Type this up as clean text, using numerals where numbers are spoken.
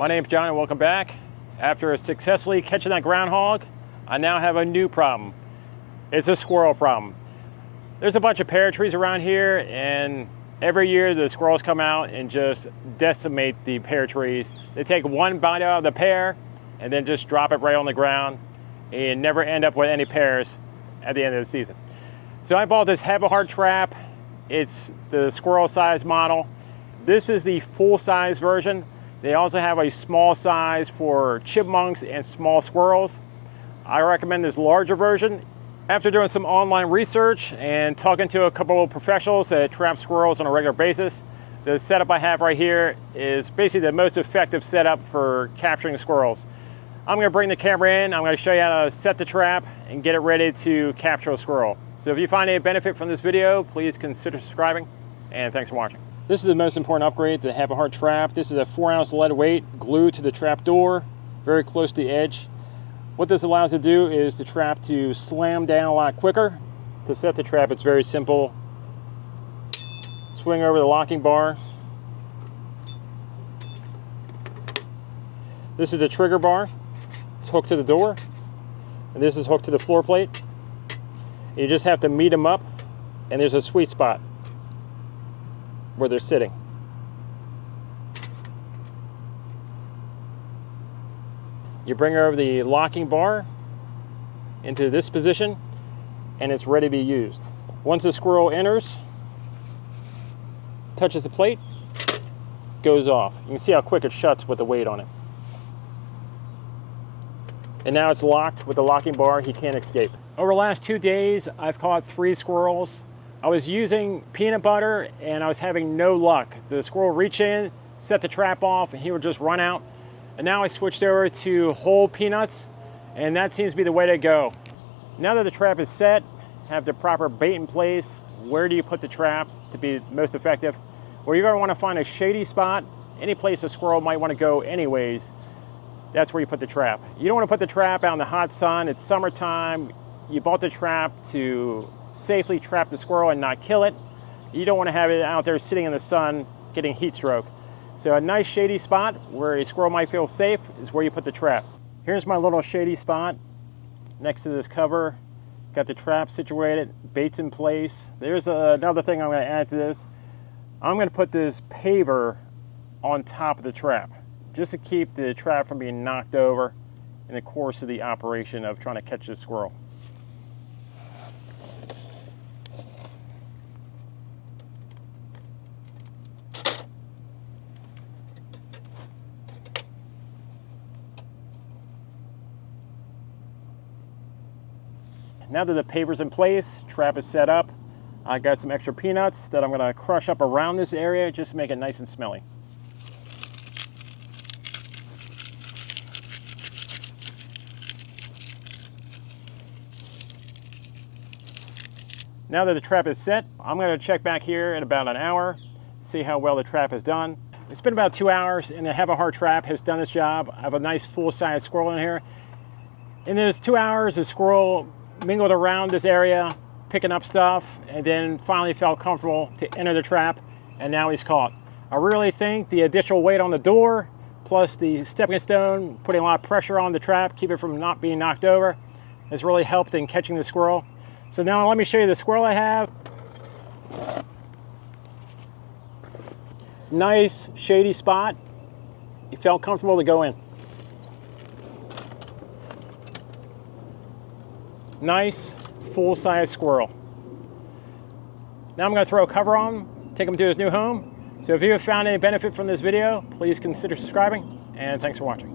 My name's John and welcome back. After successfully catching that groundhog, I now have a new problem. It's a squirrel problem. There's a bunch of pear trees around here, and every year the squirrels come out and just decimate the pear trees. They take one bite out of the pear and then just drop it right on the ground and never end up with any pears at the end of the season. So I bought this Havahart trap. It's the squirrel size model. This is the full size version. They also have a small size for chipmunks and small squirrels. I recommend this larger version. After doing some online research and talking to a couple of professionals that trap squirrels on a regular basis, the setup I have right here is basically the most effective setup for capturing squirrels. I'm going to bring the camera in, I'm going to show you how to set the trap and get it ready to capture a squirrel. So if you find any benefit from this video, please consider subscribing, and thanks for watching. This is the most important upgrade to the Havahart trap. This is a 4-ounce lead weight glued to the trap door, very close to the edge. What this allows it to do is the trap to slam down a lot quicker. To set the trap, it's very simple. Swing over the locking bar. This is the trigger bar. It's hooked to the door, and this is hooked to the floor plate. You just have to meet them up, and there's a sweet spot where they're sitting. You bring over the locking bar into this position, and it's ready to be used. Once the squirrel enters, touches the plate, goes off. You can see how quick it shuts with the weight on it. And now it's locked with the locking bar. He can't escape. Over the last 2 days, I've caught 3 squirrels. I was using peanut butter and I was having no luck. The squirrel would reach in, set the trap off, and he would just run out. And now I switched over to whole peanuts, and that seems to be the way to go. Now that the trap is set, have the proper bait in place, where do you put the trap to be most effective? Well, you're going to want to find a shady spot, any place a squirrel might want to go anyways. That's where you put the trap. You don't want to put the trap out in the hot sun. It's summertime. You bought the trap to safely trap the squirrel and not kill it. You don't want to have it out there sitting in the sun getting heat stroke. So a nice shady spot where a squirrel might feel safe is where you put the trap. Here's my little shady spot next to this cover. Got the trap situated, baits in place. There's another thing I'm going to add to this. I'm going to put this paver on top of the trap just to keep the trap from being knocked over in the course of the operation of trying to catch the squirrel. Now that the paver's in place, trap is set up, I got some extra peanuts that I'm going to crush up around this area just to make it nice and smelly. Now that the trap is set, I'm going to check back here in about an hour, see how well the trap has done. It's been about 2 hours and the Havahart trap has done its job. I have a nice full-size squirrel in here. In those 2 hours, the squirrel mingled around this area, picking up stuff, and then finally felt comfortable to enter the trap, and now he's caught. I really think the additional weight on the door, plus the stepping stone, putting a lot of pressure on the trap, keep it from not being knocked over, has really helped in catching the squirrel. So now let me show you the squirrel I have. Nice shady spot. He felt comfortable to go in. Nice full-size squirrel. Now I'm going to throw a cover on him, take him to his new home. So if you have found any benefit from this video, please consider subscribing, and thanks for watching.